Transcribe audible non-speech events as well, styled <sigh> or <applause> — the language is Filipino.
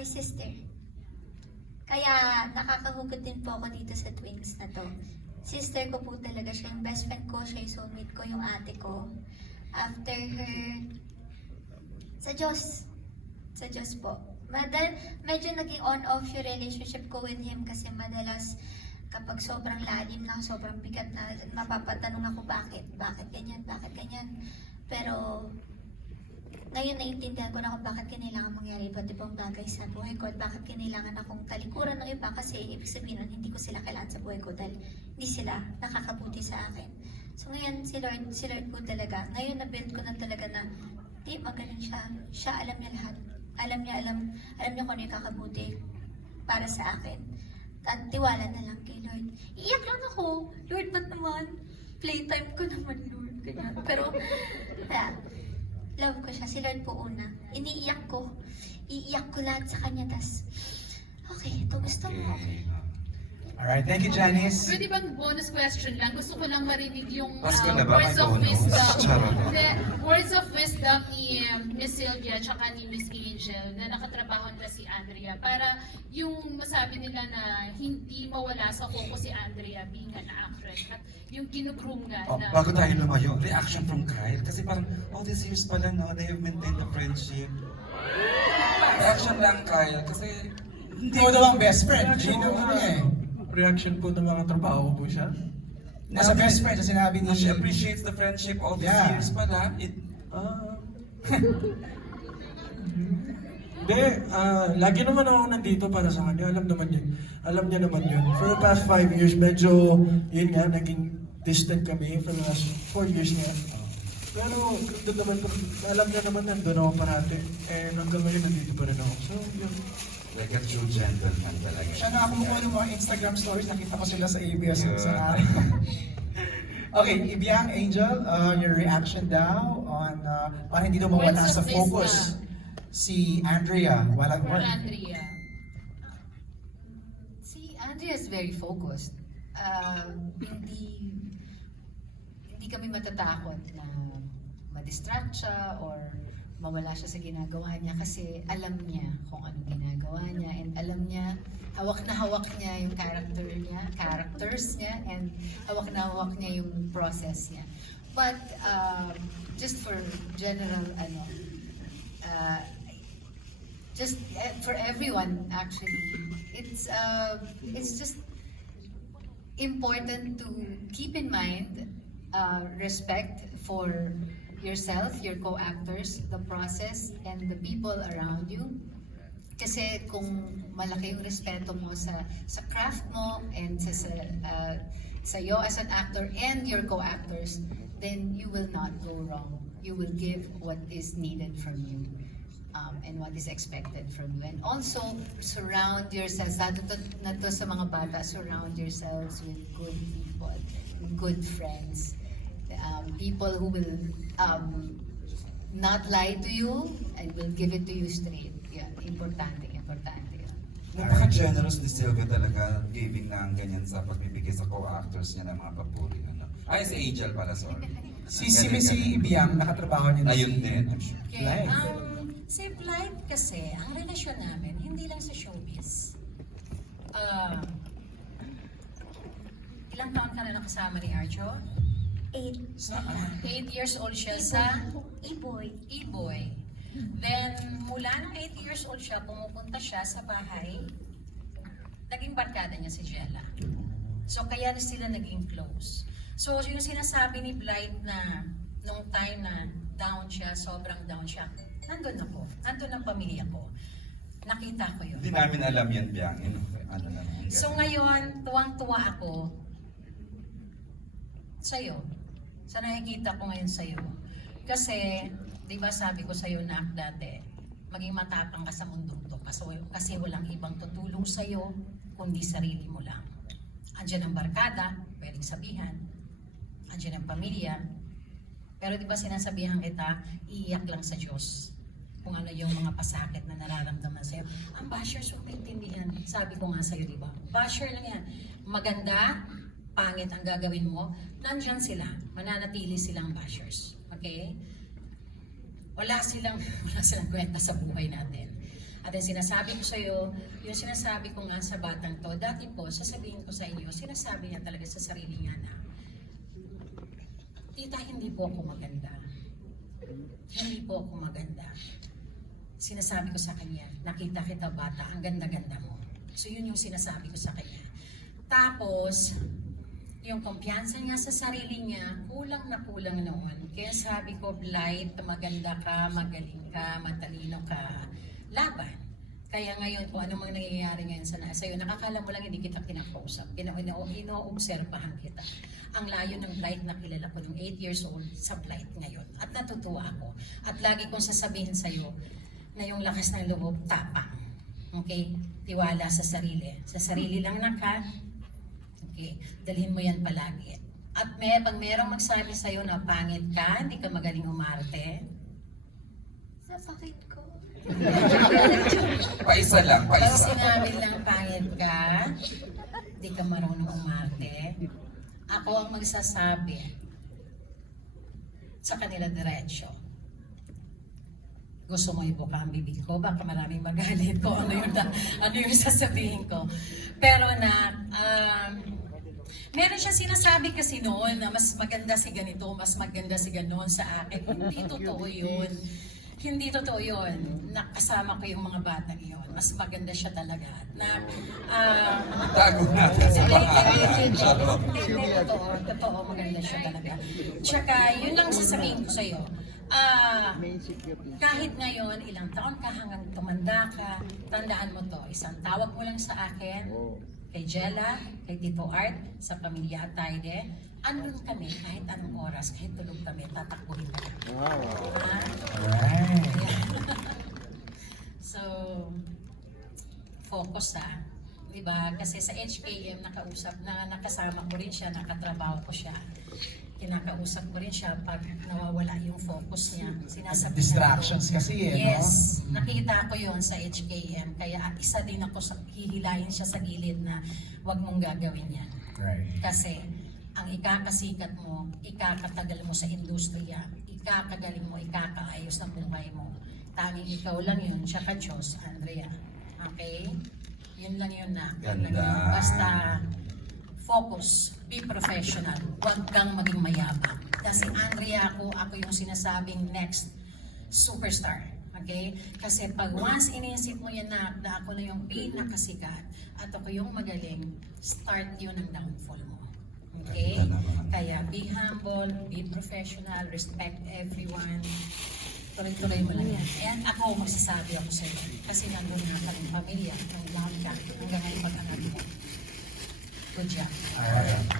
my sister. Kaya nakakahugot din po ako dito sa twins na to. Sister ko po talaga siya, yung best friend ko, siya yung soulmate ko, yung ate ko. After her, sa Diyos. Sa Diyos po. Madal, medyo naging on-off yung relationship ko with him kasi madalas kapag sobrang lalim na, sobrang bigat na, mapapatanong ako bakit, bakit ganyan, bakit ganyan. Pero ngayon naiintindihan ko na kung bakit kailangan mangyari iba't ibang bagay sa buhay ko at bakit kailangan akong talikuran ng iba kasi ibig sabihin nun, hindi ko sila kailangan sa buhay ko dahil hindi sila nakakabuti sa akin. So ngayon, si Lord, si Lord po talaga, ngayon na-build ko na talaga na, di, magaling siya. Siya alam niya lahat. Alam niya, alam, alam niya kung ano yung kakabuti para sa akin. At tiwala na lang kay Lord. Iyak lang ako. Lord, ba't naman? Playtime ko naman, Lord. Ganyan. Pero, <laughs> yeah, love ko siya. Si Lord po una. Iniiyak ko. Iiyak ko lahat sa kanya. Tas, okay, ito gusto mo. Okay. Alright, thank you, Janice. Pwede bang bonus question lang? Gusto ko lang marinig yung Pasko uh, na ba? words of bonus? wisdom. Charot. Words of wisdom ni um, Miss Sylvia at ni Miss Angel na nakatrabaho nila si Andrea para yung masabi nila na hindi mawala sa focus si Andrea being an actress at yung ginugroom nga Oh, na bago tayo lumayo, reaction from Kyle. Kasi parang, all these years pala, no, they have maintained the friendship. Reaction lang, Kyle. Kasi, hindi. Ikaw daw ang best friend. Gino mo niya eh. Reaction po ng mga trabaho po siya. Nasa best friend sa sinabi ni... She appreciates the friendship all these Yeah. years pala. It, Ah. <laughs> Hindi, ah, lagi naman ako nandito para sa kanya. Alam naman yun. Alam niya naman yun. For the past five years, medyo, yun nga, naging distant kami for the last four years nga. Pero, doon naman, alam niya naman nandun ako parati. And hanggang ngayon, nandito pa rin ako. So, yun. Like a true gentleman talaga. Siya na ako ng mga Instagram stories. Nakita ko sila sa ABS. sa <laughs> Okay, Ibiang Angel, uh, your reaction daw on uh, para hindi daw mawala sa focus wisdom. si Andrea. Walang word. Andrea. Si Andrea is very focused. Uh, hindi hindi kami matatakot na ma-distract siya or mawala siya sa ginagawa niya kasi alam niya kung anong ginagawa niya and alam niya hawak na hawak niya yung character niya, characters niya and hawak na hawak niya yung process niya. But um, just for general ano uh, just uh, for everyone actually it's uh, it's just important to keep in mind uh, respect for yourself, your co-actors, the process, and the people around you. Kasi kung malaki yung respeto mo sa sa craft mo and sa sa, uh, sa iyo as an actor and your co-actors, then you will not go wrong. You will give what is needed from you um, and what is expected from you. And also, surround yourselves, lalo to, na to sa mga bata, surround yourselves with good people, good friends, um, people who will um, not lie to you and will give it to you straight. Yeah, importante, importante. yun. Napaka-generous ni Sylvia talaga giving na ang ganyan sa pagbibigay sa co-actors niya ng mga papuri. Ano. Ay, si Angel pala, sorry. <laughs> Si, si, si Ibiang, nakatrabaho niya na Ayun si- din, I'm sure. Okay, Live. um, sa Blind kasi, ang relasyon namin, hindi lang sa showbiz. Ah, ilang taon ka na nakasama ni Arjo? Eight. Eight years old siya sa E-boy. E-boy. Then, mula ng 8 years old siya, pumupunta siya sa bahay, naging barkada niya si Jella. So, kaya na sila naging close. So, yung sinasabi ni Blight na nung time na down siya, sobrang down siya, nandun ako. Nandun ang pamilya ko. Nakita ko yun. Hindi namin alam yan, Biang. Ano, ano ang So ngayon, tuwang-tuwa ako sa'yo. Sa nakikita ko ngayon sa'yo. Kasi, di ba sabi ko sa'yo na dati, maging matapang ka sa mundong to kasi, kasi walang ibang tutulong sa'yo kundi sarili mo lang. Andiyan ang barkada, pwedeng sabihan. Andiyan ang pamilya. Pero di ba sinasabihan kita, iiyak lang sa Diyos kung ano yung mga pasakit na nararamdaman sa'yo. Ang bashers huwag maintindihan. Sabi ko nga sa'yo, di ba? Basher lang yan. Maganda, pangit ang gagawin mo, nandyan sila. Mananatili silang bashers. Okay? Wala silang, <laughs> wala silang kwenta sa buhay natin. At ang sinasabi ko sa iyo, yung sinasabi ko nga sa batang to, dati po, sasabihin ko sa inyo, sinasabi niya talaga sa sarili niya na, Tita, hindi po ako maganda. Hindi po ako maganda. Sinasabi ko sa kanya, nakita kita bata, ang ganda-ganda mo. So yun yung sinasabi ko sa kanya. Tapos, yung kumpiyansa niya sa sarili niya, kulang na kulang noon. Kaya sabi ko, Blight, maganda ka, magaling ka, matalino ka, laban. Kaya ngayon, kung ano mang nangyayari ngayon sa sa'yo, nakakala mo lang hindi kita kinakausap. Ino, ino, ino-obserbahan kita. Ang layo ng Blight na kilala ko nung 8 years old sa Blight ngayon. At natutuwa ako. At lagi kong sasabihin sa'yo na yung lakas ng loob, tapang. Okay? Tiwala sa sarili. Sa sarili lang na Okay, dalhin mo yan palagi. At may, pag merong magsabi sa'yo na pangit ka, hindi ka magaling umarte, Sa sakit ko. <laughs> Paisa lang, pag paisa. sinabi lang pangit ka, hindi ka marunong umarte, ako ang magsasabi sa kanila diretsyo. Gusto mo ibuka ang bibig ko? Baka maraming magalit ko. Ano yung, ano yung sasabihin ko? Pero na, um, siya sinasabi kasi noon na mas maganda si ganito, mas maganda si ganon sa akin. Hindi <laughs> totoo yun. Hindi totoo yun. Nakasama ko yung mga batang yun. Mas maganda siya talaga. Na, ah, Tago natin <laughs> sa hindi, totoo, totoo, maganda siya talaga. Tsaka, yun lang sasabihin ko sa'yo. Ah, kahit ngayon, ilang taon ka hanggang tumanda ka, tandaan mo to, isang tawag mo lang sa akin, kay Jella, kay Tito Art, sa pamilya Atayde, andun kami kahit anong oras, kahit tulog kami, tatakbuhin ka. Ah, Alright. <laughs> So, focus ah. Diba? Kasi sa HKM nakausap na nakasama ko rin siya, nakatrabaho ko siya. Kinakausap ko rin siya pag nawawala yung focus niya. Sinasabi niya, Distractions kasi eh, no? Yes, nakita ko yon sa HKM. Kaya isa din ako sa hihilahin siya sa gilid na wag mong gagawin yan. Right. Kasi ang ikakasikat mo, ikakatagal mo sa industriya, ikakagaling mo, ikakaayos ng buhay mo. Tanging ikaw lang yun, tsaka Diyos, Andrea. Okay? Yun lang yun na. Ganda. Basta focus, be professional, huwag kang maging mayabang. Kasi Andrea ako, ako yung sinasabing next superstar. Okay? Kasi pag once iniisip mo yan na, na ako na yung pinakasikat at ako yung magaling, start yun ang downfall mo. Okay? Kaya be humble, be professional, respect everyone. Tuloy-tuloy mo lang yan. And ako, magsasabi ako sa iyo. Kasi nandun nga kaming pamilya, ng lahat ka, hanggang ngayon pag-angat mo. Good job. Alright.